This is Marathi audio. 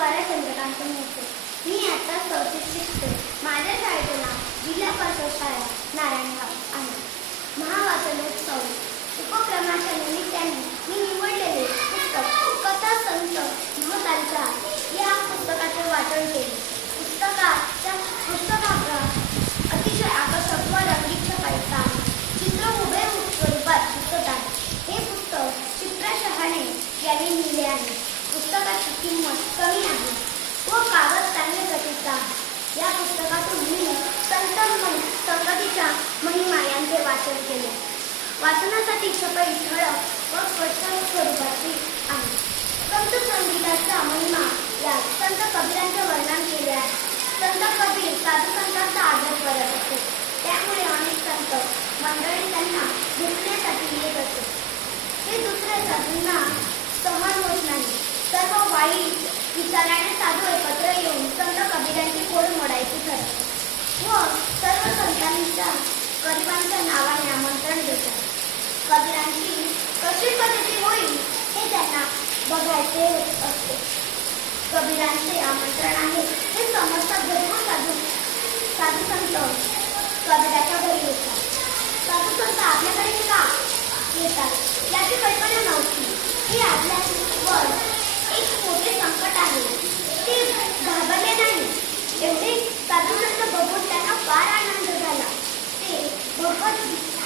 स्वरा चंद्रकांत मोठे. मी आता 4थीत शिकते. माझ्या शाळेचे नाव जिल्हा परिषद शाळा नारायणगाव आहे. महावाचनोत्सव उपक्रमाच्या निमित्ताने मी निवडलेले पुस्तक कथा संत महतांचा या पुस्तकाचे वाचन केले. पुस्तकाचा अतिशय आकर्षक व रंगीत छपाईचा चित्र हुबेहूब स्वरूपात दिसत आहे. हे पुस्तक शिप्रा शहाणे यांनी लिहिले आहे. पुस्तकाची किंमत कमी आहे व कागद चांगल्या प्रतीचा आहे. या पुस्तकातून मी संगतीच्या महिमा यांचे वाचन केले. वाचनासाठी छपाई ठळक व स्पष्ट स्वरूपाची आहे. संत संगीताचा महिमा यात संत कबीरांचे वर्णन केले आहे. संत कबीर साधू संतांचा आदर करत असते. त्यामुळे अनेक संत मंडळी त्यांना भेटण्यासाठी येत असते. हे दुसऱ्या साधूंना सहन होत नाही. सर्व वाईट विचाराने साधू एकत्र येऊन संत कबीरांची खोड मोडायची ठरवतात व सर्व संतांच्या गरिबांच्या नावाने आमंत्रण देतात. कबीरांची कशी पद्धती होईल हे त्यांना बघायचे असते. कबीरांचे आमंत्रण आहे हे समजतात भरपूर साधू संत कबीराच्या घरी येतात. साधू संत आपल्याकडे का येतात याची कल्पना नव्हती. हे आपल्यावर एक मोठे संकट आहे. ते घाबरले नाही. एवढे साधू संत बघून त्यांना फार आनंद झाला. ते भगवद्गीता